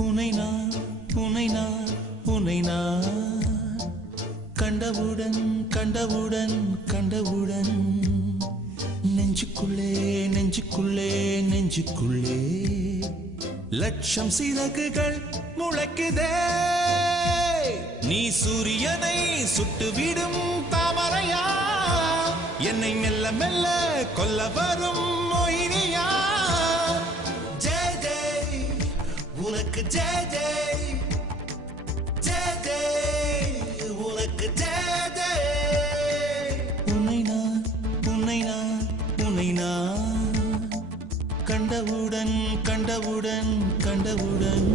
உனை நான் உனை நான் உனை நான் கண்டவுடன் கண்டவுடன் கண்டவுடன் நெஞ்சுக்குள்ளே நெஞ்சுக்குள்ளே நெஞ்சுக்குள்ளே லட்சம் சிறகுகள் முளைக்குதே. நீ சூரியனை சுட்டுவிடும் தாமரையா, என்னை மெல்ல மெல்ல கொல்ல வரும் மொயினியா. ஜெய் ஜெய் உனக்கு ஜெய் ஜெய், ஜெய் ஜெய் உனக்கு ஜெய் ஜெய். உன்னை நான் உன்னை நான் உன்னை நான் கண்டவுடன் கண்டவுடன் கண்டவுடன்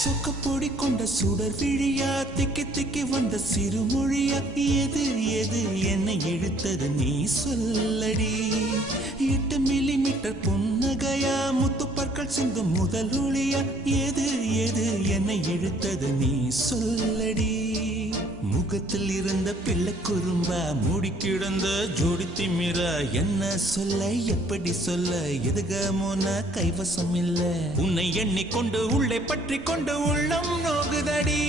சொக்கப்பொடி கொண்ட சுடர் விழியா, திக்கி திக்கி வந்த சிறுமொழியா, எது எது என்னை இழுத்தது நீ சொல்லடி. 8 மில்லிமீட்டர் புன்னகையா, முத்துப்பற்கள் சிந்தும் முதல் ஒளியா, எது எது என்னை இழுத்தது நீ சொல்லடி. முகத்தில் இருந்த பிள்ளை குறும்பா, மூடி கிடந்த ஜோடி திமிரா, என்ன சொல்ல எப்படி சொல்ல எதுகமோன கைவசம் இல்ல. உன்னை எண்ணிக்கொண்டு உள்ளே பற்றி கொண்டு உள்ளம் நோகுதடி,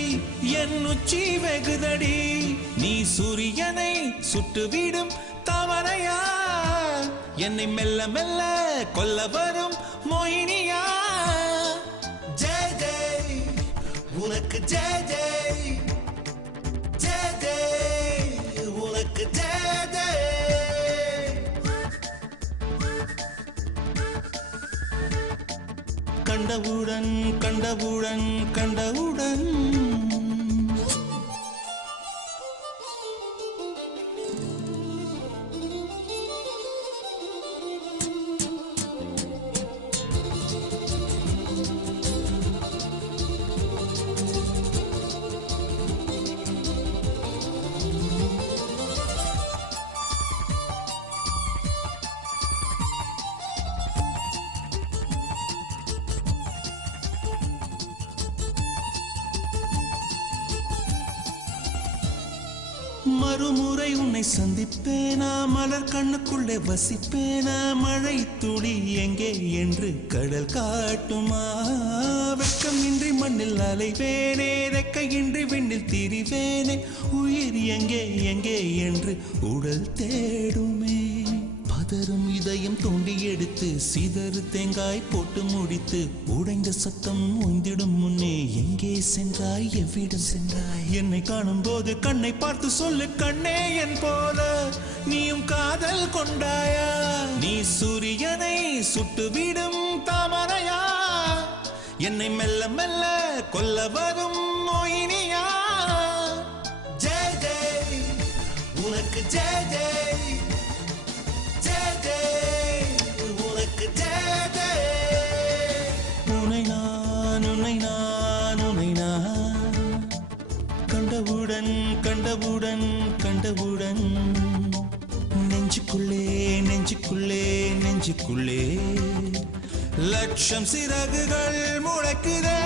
என் உச்சி வெகுதடி. நீ சூரியனை சுட்டுவிடும் தாமரையா, என்னை மெல்ல மெல்ல கொல்ல வரும் மொயினியா. ஜெய் ஜெய் உனக்கு ஜெய் ஜெய், ஜெய் ஜெய் உனக்கு ஜெய் ஜெய். கண்டவுடன் கண்டவுடன் கண்டவுடன் மறுமுறை உன்னை சந்திப்பேனா, மலர் கண்ணுக்குள்ளே வசிப்பேனா, மழை துளி எங்கே என்று கடல் காட்டுமா. வெட்கம் இன்றி மண்ணில் அலைவேனே, ரெக்கையின்றி விண்ணில் திரிவேனே, உயிர் எங்கே எங்கே என்று உடல் தேடுமே. பதறும் இதயம் தோண்டி எடுத்து சிதறு தேங்காய் போட்டு முடித்து, உடைந்த சத்தம் ஓய்ந்திடும் முன்னே எங்கே சென்றாய் எவ்விடம் சென்றாய். என்னை காணும் போது கண்ணை பார்த்து சொல்லு கண்ணே என் போல நீயும் காதல் கொண்டாயா. நீ சூரியனை சுட்டுவிடும் தாமரையா, என்னை மெல்ல மெல்ல கொல்ல வரும் மொயினியா. ஜெய் ஜெய் உனக்கு ஜெய் ஜெய், ஜெய் ஜெய் உனக்கு ஜெய் ஜெய். உன்னை நான் உன்னை நான் உன்னை நான் கண்டவுடன் கண்டவுடன் கண்டவுடன் நெஞ்சுக்குள்ளே நெஞ்சுக்குள்ளே நெஞ்சுக்குள்ளே லட்சம் சிறகுகள் முளைக்குதே.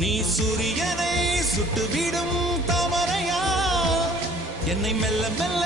நீ சூரியனை சுட்டுவிடும் தாமரையா, என்னை மெல்ல மெல்ல